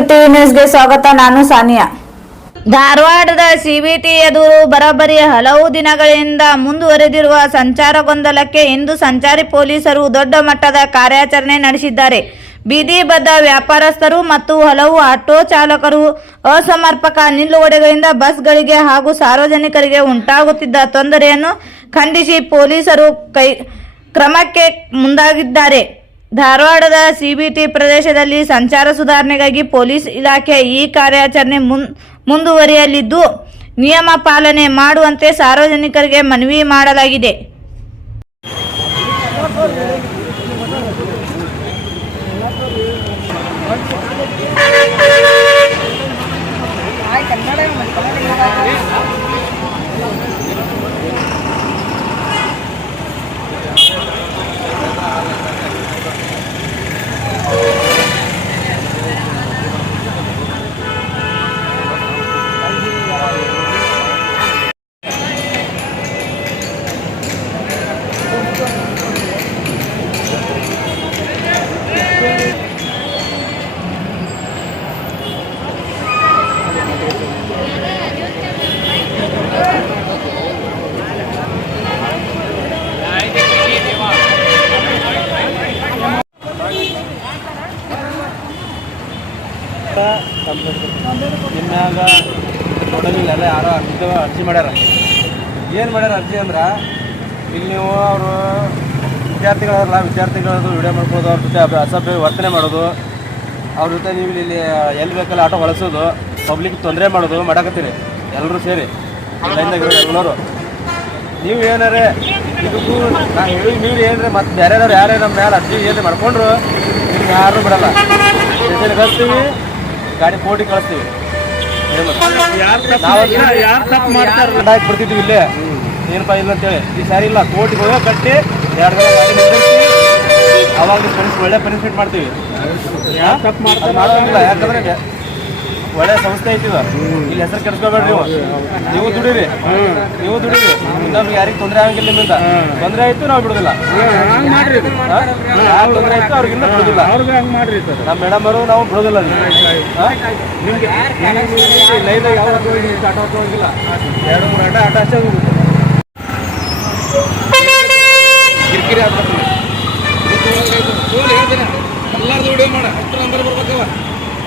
ನ್ಯೂಸ್ಗೆ ಸ್ವಾಗತ, ನಾನು ಸಾನಿಯಾ. ಧಾರವಾಡದ ಸಿಬಿಟಿ ಎದುರು ಬರಬರಿ ಹಲವು ದಿನಗಳಿಂದ ಮುಂದುವರೆದಿರುವ ಸಂಚಾರ ಗೊಂದಲಕ್ಕೆ ಇಂದು ಸಂಚಾರಿ ಪೊಲೀಸರು ದೊಡ್ಡ ಮಟ್ಟದ ಕಾರ್ಯಾಚರಣೆ ನಡೆಸಿದ್ದಾರೆ. ಬೀದಿ ಬದ್ಧ ವ್ಯಾಪಾರಸ್ಥರು ಮತ್ತು ಹಲವು ಆಟೋ ಚಾಲಕರು ಅಸಮರ್ಪಕ ನಿಲುಗಡೆಗಳಿಂದ ಬಸ್ಗಳಿಗೆ ಹಾಗೂ ಸಾರ್ವಜನಿಕರಿಗೆ ಉಂಟಾಗುತ್ತಿದ್ದ ತೊಂದರೆಯನ್ನು ಖಂಡಿಸಿ ಪೊಲೀಸರು ಕೈ, ಕ್ರಮಕ್ಕೆ ಮುಂದಾಗಿದ್ದಾರೆ. ಧಾರವಾಡದ ಸಿಬಿಟಿ ಪ್ರದೇಶದಲ್ಲಿ ಸಂಚಾರ ಸುಧಾರಣೆಗಾಗಿ ಪೊಲೀಸ್ ಇಲಾಖೆ ಈ ಕಾರ್ಯಾಚರಣೆ ಮುನ್, ಮುಂದುವರಿಯಲಿದ್ದು, ನಿಯಮ ಪಾಲನೆ ಮಾಡುವಂತೆ ಸಾರ್ವಜನಿಕರಿಗೆ ಮನವಿ ಮಾಡಲಾಗಿದೆ. ಇನ್ಮ್ಯಾಗ ನೋಡಲಿಲ್ಲ ಎಲ್ಲ ಯಾರೋ ಅರ್ಜಿ ಅರ್ಜಿ ಮಾಡ್ಯಾರ. ಏನು ಮಾಡ್ಯಾರ ಅರ್ಜಿ ಅಂದ್ರೆ, ಇಲ್ಲಿ ನೀವು ಅವರು ವಿದ್ಯಾರ್ಥಿಗಳಲ್ಲ ವಿದ್ಯಾರ್ಥಿಗಳದ್ದು ವಿಡಿಯೋ ಮಾಡ್ಬೋದು, ಅವ್ರ ಜೊತೆ ಅಸಭ್ಯ ವರ್ತನೆ ಮಾಡೋದು, ಅವ್ರ ಜೊತೆ ನೀವು ಇಲ್ಲಿ ಎಲ್ಲಿ ಬೇಕಲ್ಲ ಆಟೋ ಬಳಸೋದು ಪಬ್ಲಿಕ್ ತೊಂದರೆ ಮಾಡೋದು ಮಾಡಕತ್ತೀರಿ ಎಲ್ಲರೂ ಸೇರಿ ಎಲ್ಲರೂ. ನೀವು ಏನಾರೆ ಇದಕ್ಕೂ ನಾ ಹೇಳಿ ನೀವು ಏನ್ರಿ ಮತ್ತೆ ಬೇರೆದವ್ರು ಯಾರೇ ನಮ್ಮ ಮೇಲೆ ಅರ್ಜಿ ಏನು ಮಾಡ್ಕೊಂಡ್ರು ಯಾರು ಬಿಡಲ್ಲ. ಬರ್ತೀವಿ ಗಾಡಿ ಕೋಟಿ ಕಳಿಸ್ತೀವಿ. ಬಿಡ್ತಿದ್ವಿ ಇಲ್ಲೇ. ಏನಪ್ಪ ಇಲ್ಲ ಅಂತೇಳಿ. ಈ ಸಾರಿ ಇಲ್ಲ ಕೋಟಿಗೆ ಹೋಗೋ ಕಟ್ಟಿ ಎರಡು ಗಾಡಿ ನಿಲ್ಲಿಸಿ ಅವಾಗ ಪನಿಷ್ ಒಳ್ಳೆ ಪನಿಷ್ಮೆಂಟ್ ಮಾಡ್ತೀವಿ. ಯಾಕಂದ್ರೆ ಒಳ್ಳೆ ಸಂಸ್ಥೆ ಐತಿ. ಇಲ್ಲಿ ಹೆಸರು ಕೆಡಿಸ್ಕೋಬೇಡ್ರಿ ನೀವು ನೀವು ದುಡೀರಿ. ನೀವು ದುಡೀರಿ. ನಮ್ಗೆ ಯಾರಿಗೆ ತೊಂದರೆ ಆಗಂಗಿಲ್ಲ ನಿಮ್ಮಿಂದ. ತೊಂದರೆ ಆಯ್ತು ನಾವು ಬಿಡುದಿಲ್ಲ. ಯಾರು ತೊಂದರೆ ಆಯ್ತು ಅವ್ರಿಗಿಂತ ಬಿಡುದಿಲ್ಲ. ನಮ್ಮ ಮೇಡಮ್ ಅವರು ನಾವು ಬಿಡೋದಿಲ್ಲ ಲೈನ್ ಯಾವ ಆಟೋ ಹೋಗಿಲ್ಲ ಎರಡು ಮೂರು ಆಟ ಆಟ ಅಷ್ಟೇ ಕಿರಿಕಿರಿ ಆಗ್ತದೆ ಎಲ್ಲಾರ್ದು ವಿಡಿಯೋ ಮಾಡ. ಹತ್ತು ನಂಬರ್ ಬರ್ಬೇಕವ.